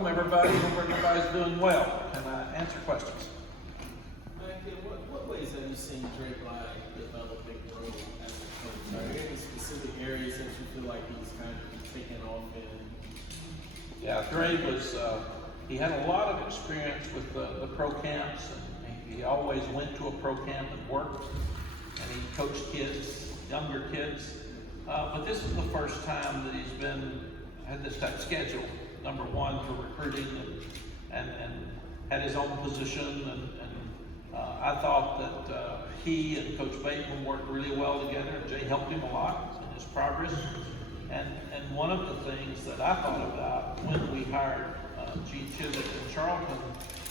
welcome everybody. Hope everybody's doing well. Can I answer questions? Mack, in what ways have you seen Dre Bly develop and grow as a coach? Are there any specific areas that you feel like he's kind of taken off in? Yeah, Dre was, he had a lot of experience with the pro camps, and he always went to a pro camp and worked, and he coached kids, younger kids. But this is the first time that he's had this type of schedule, number one, for recruiting and had his own position. And I thought that he and Coach Bateman worked really well together. Jay helped him a lot in his progress. And one of the things that I thought about when we hired Chizik and Charlton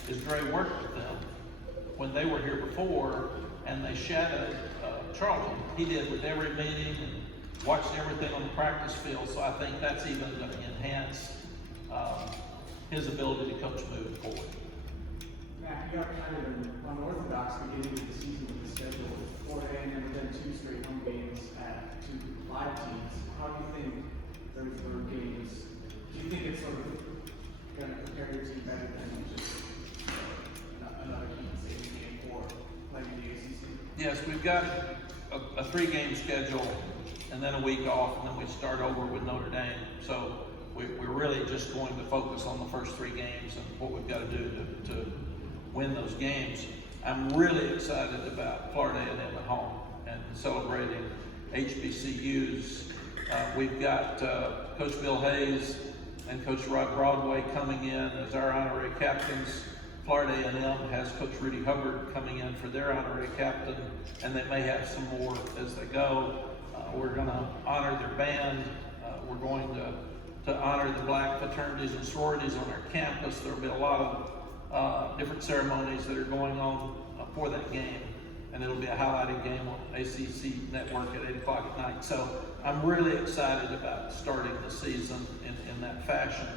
is Dre worked with them when they were here before, and they shadowed Charlton. He did with every meeting and watched everything on the practice field. So I think that's even going to enhance his ability to coach moving forward. Mack, you got kind of an unorthodox beginning of the season with the schedule, 4 a.m. and then 2 straight home games at 2 live teams. How do you think those road games, do you think it's sort of going to prepare your team better than just another Kansas game or playing the ACC? Yes, we've got a 3-game schedule and then a week off, and then we start over with Notre Dame. So we're really just going to focus on the first 3 games and what we've got to do to win those games. I'm really excited about Florida A&M at home and celebrating HBCUs. We've got Coach Bill Hayes and Coach Rod Broadway coming in as our honorary captains. Florida A&M has Coach Rudy Hubbard coming in for their honorary captain, and they may have some more as they go. We're going to honor their band. We're going to honor the black fraternities and sororities on our campus. There will be a lot of different ceremonies that are going on for that game, and it'll be a highlighted game on ACC Network at 8 o'clock at night. So I'm really excited about starting the season in that fashion.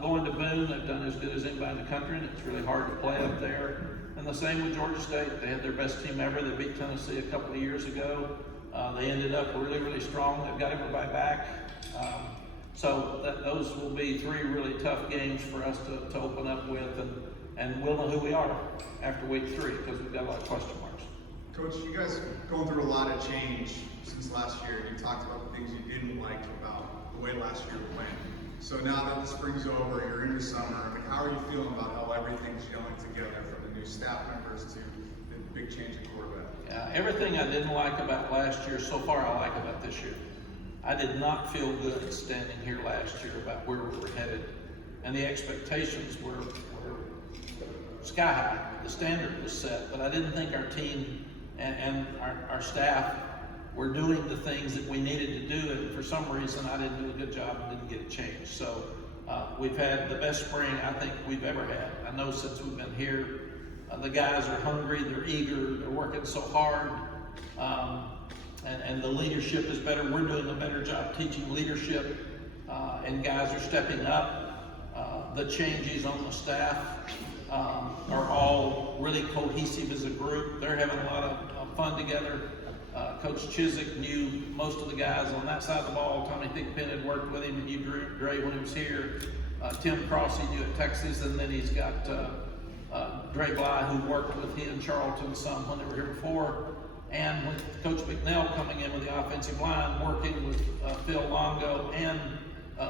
Going to Boone, they've done as good as anybody in the country, and it's really hard to play up there. And the same with Georgia State. They had their best team ever. They beat Tennessee a couple of years ago. They ended up really, really strong. They've got everybody back. So those will be 3 really tough games for us to open up with, and we'll know who we are after week 3 because we've got a lot of question marks. Coach, you guys going through a lot of change since last year. You talked about the things you didn't like about the way last year went. So now that the spring's over, you're into summer. I mean, how are you feeling about how everything's gelling together, from the new staff members to the big change in quarterback? Everything I didn't like about last year, so far I like about this year. I did not feel good standing here last year about where we were headed, and the expectations were sky high. The standard was set, but I didn't think our team and our staff were doing the things that we needed to do, and for some reason I didn't do a good job and didn't get it changed. So we've had the best spring I think we've ever had. I know since we've been here, the guys are hungry, they're eager, they're working so hard, and the leadership is better. We're doing a better job teaching leadership, and guys are stepping up. The changes on the staff are all really cohesive as a group. They're having a lot of fun together. Coach Chizik knew most of the guys on that side of the ball. Tommy Thigpen had worked with him, and you Dre when he was here. Tim Cross he knew at Texas, and then he's got Dre Bly, who worked with he and Charlton some when they were here before, and with Coach McNeil coming in with the offensive line, working with Phil Longo and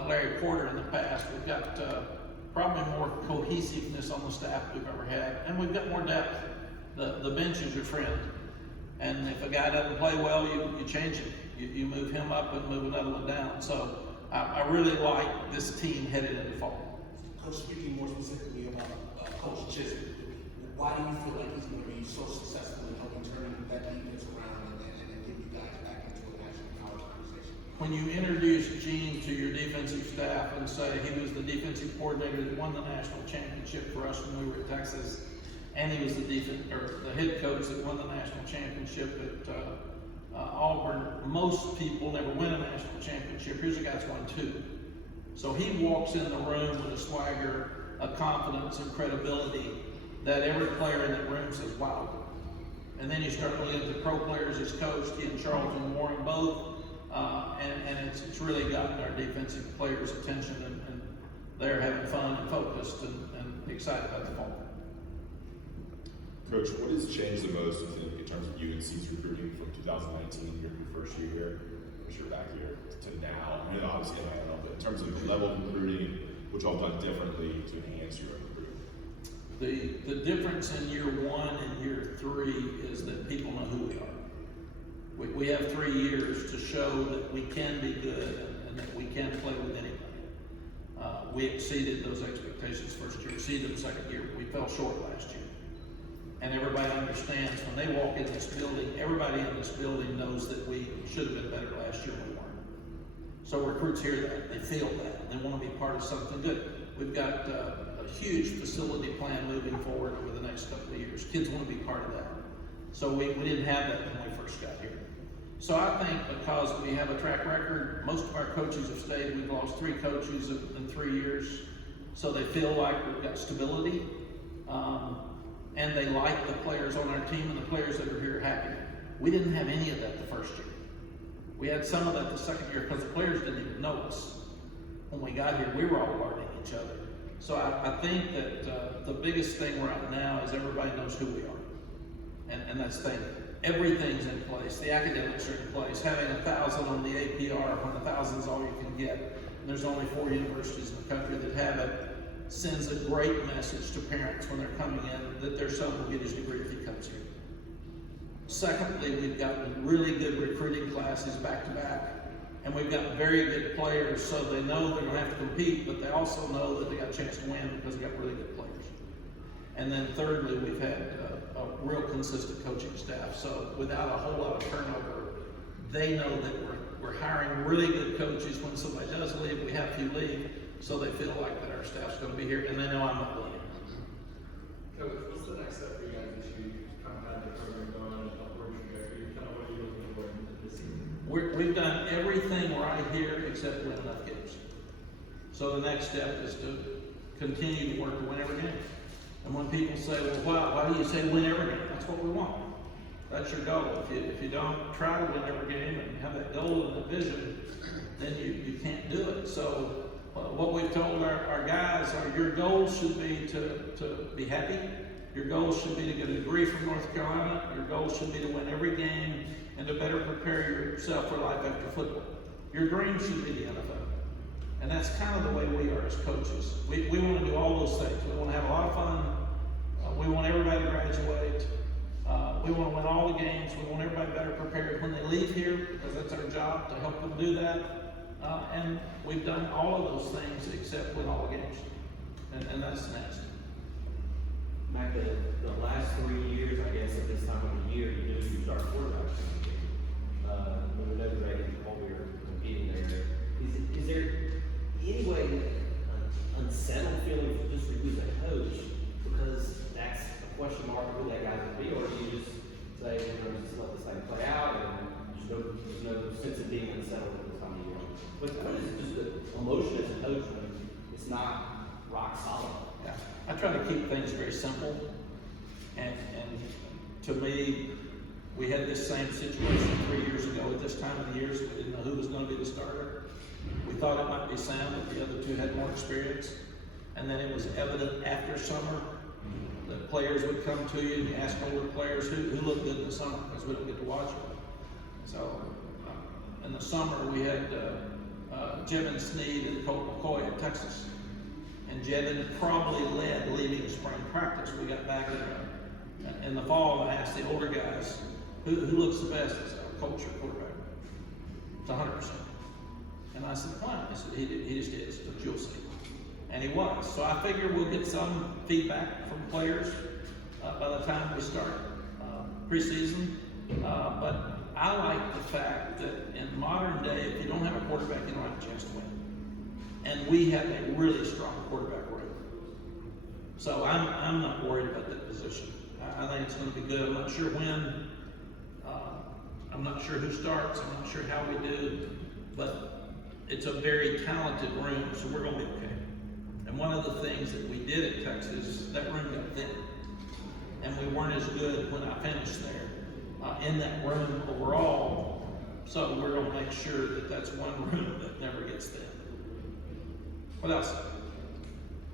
Larry Porter in the past. We've got probably more cohesiveness on the staff we've ever had, and we've got more depth. The bench is your friend, and if a guy doesn't play well, you change it. You move him up and move another one down. So I really like this team headed into fall. Coach, speaking more specifically about Coach Chizik, why do you feel like he's going to be so successful in helping turn that defense around and get you guys back into a national power conversation? When you introduce Gene to your defensive staff and say he was the defensive coordinator that won the national championship for us when we were at Texas, and he was the head coach that won the national championship at Auburn, most people never win a national championship. Here's a guy that's won 2. So he walks in the room with a swagger, a confidence and credibility that every player in that room says, wow. And then you start looking at the pro players he's coached, he and Charlton Warren both, and it's really gotten our defensive players' attention, and they're having fun and focus. focused and excited about the fall. Coach, what has changed the most, you think, in terms of UNC's recruiting from 2019, your first year here, as you're back here, to now? I mean, obviously, I don't know, but in terms of the level of recruiting, what y'all done differently to enhance your recruiting? The difference in year 1 and year 3 is that people know who we are. We have 3 years to show that we can be good and that we can play with anybody. We exceeded those expectations first year, exceeded them second year. We fell short last year. And everybody understands when they walk in this building, everybody in this building knows that we should have been better last year when we weren't. So recruits hear that, they feel that, they want to be part of something good. We've got a huge facility plan moving forward over the next couple of years. Kids want to be part of that. So we didn't have that when we first got here. So I think because we have a track record, most of our coaches have stayed. We've lost 3 coaches in 3 years. So they feel like we've got stability. And they like the players on our team, and the players that are here are happy. We didn't have any of that the first year. We had some of that the second year because the players didn't even know us. When we got here, we were all learning each other. So I think that the biggest thing right now is everybody knows who we are. And that's the thing. Everything's in place. The academics are in place. Having 1,000 on the APR when 1,000 is all you can get. And there's only 4 universities in the country that have it. Sends a great message to parents when they're coming in that their son will get his degree if he comes here. Secondly, we've got really good recruiting classes back to back, and we've got very good players, so they know they're going to have to compete, but they also know that they got a chance to win because they got really good players. And then thirdly, we've had a real consistent coaching staff, so without a whole lot of turnover, they know that we're hiring really good coaches. When somebody does leave, we have a few leave. So they feel like that our staff's going to be here, and they know I'm not leaving. Coach, what's the next step for you guys this year? Kind of had the program going on and upward trajectory. Kind of what are you looking for this season? We've done everything right here except win enough games. So the next step is to continue to work to win every game. And when people say, well, why do you say win every game? That's what we want. That's your goal. If you don't try to win every game and have that goal and the vision, then you can't do it. So what we've told our guys are your goals should be to be happy. Your goals should be to get a degree from North Carolina. Your goals should be to win every game and to better prepare yourself for life after football. Your dream should be the NFL. And that's kind of the way we are as coaches. We want to do all those things. We want to have a lot of fun. We want everybody to graduate. We want to win all the games. We want everybody better prepared when they leave here because that's our job to help them do that. And we've done all of those things except win all the games. And that's next. Mack, the last 3 years, I guess, at this time of the year, you do use our quarterback. When we know when we were competing there. Is there any way unsettled feeling just for you as a coach? Because that's a question mark who that guy would be, or do you just say, just let this thing play out and there's no sense of being unsettled at this time of year? What is just the emotion as a coach when it's not rock solid? Yeah. I try to keep things very simple. And to me, we had this same situation 3 years ago at this time of the year, so we didn't know who was going to be the starter. We thought it might be Sam, but the other 2 had more experience. And then it was evident after summer that players would come to you and you ask older players who looked good in the summer because we don't get to watch them. So in the summer we had Jevin Sneed and Colt McCoy in Texas. And Jevin probably led leaving spring practice. We got back in the fall and I asked the older guys, who looks the best? I said, Colt's your quarterback. It's 100%. And I said, fine. I said, he just is, but you'll see. And he was. So I figure we'll get some feedback from players by the time we start preseason. But I like the fact that in modern day, if you don't have a quarterback, you don't have a chance to win. And we have a really strong quarterback room. So I'm not worried about that position. I think it's going to be good. I'm not sure when. I'm not sure who starts. I'm not sure how we do. But it's a very talented room, so we're going to be okay. And one of the things that we did at Texas, that room got thin. And we weren't as good when I finished there in that room overall. So we're going to make sure that that's one room that never gets thin. What else?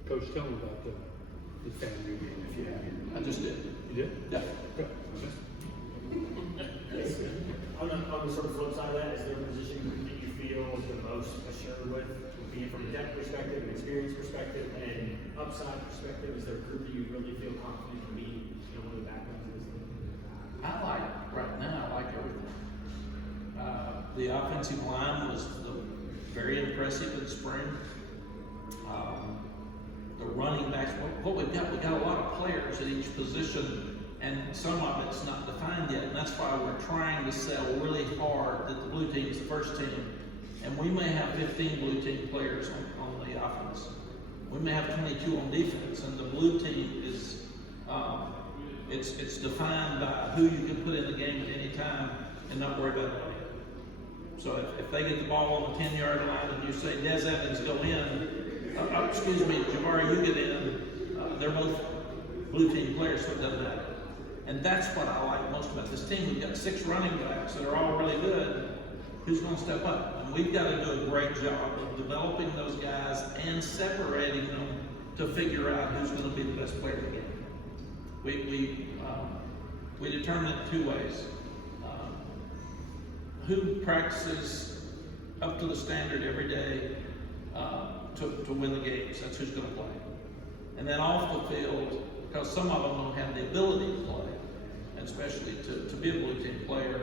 Coach, tell me about the family game if you have it. I just did. You did? Yeah. Good. On the sort of flip side of that, is there a position that you feel the most assured with, being from a depth perspective, an experience perspective, and upside perspective? Is there a group that you really feel confident in being, one of the backbones of this team? Right now, I like everything. The offensive line was very impressive in the spring. The running backs, what we've got a lot of players at each position, and some of it's not defined yet, and that's why we're trying to sell really hard that the blue team is the first team, and we may have 15 blue team players on the offense. We may have 22 on defense, and the blue team is, it's defined by who you can put in the game at any time and not worry about money. So if they get the ball on the 10-yard line and you say, Des Evans, go in, excuse me, Jabari, you get in, they're both blue team players, so it doesn't matter. And that's what I like most about this team. We've got 6 running backs that are all really good. Who's going to step up? And we've got to do a great job of developing those guys and separating them to figure out who's going to be the best player in the game. We determine it 2 ways. Who practices up to the standard every day to win the games? That's who's going to play. And then off the field, because some of them don't have the ability to play, and especially to be a blue team player,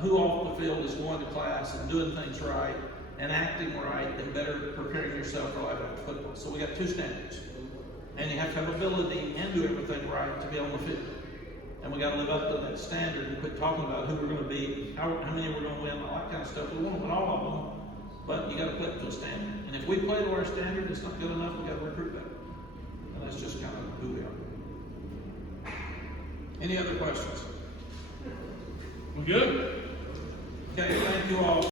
who off the field is going to class and doing things right and acting right and better preparing yourself for life after football. So we got 2 standards. And you have to have ability and do everything right to be on the field. And we got to live up to that standard and quit talking about who we're going to beat, how many we're going to win, all that kind of stuff. We want to win all of them, but you got to play up to a standard. And if we play to our standard, it's not good enough. We got to recruit better. And that's just kind of who we are. Any other questions? We good? Okay, thank you all.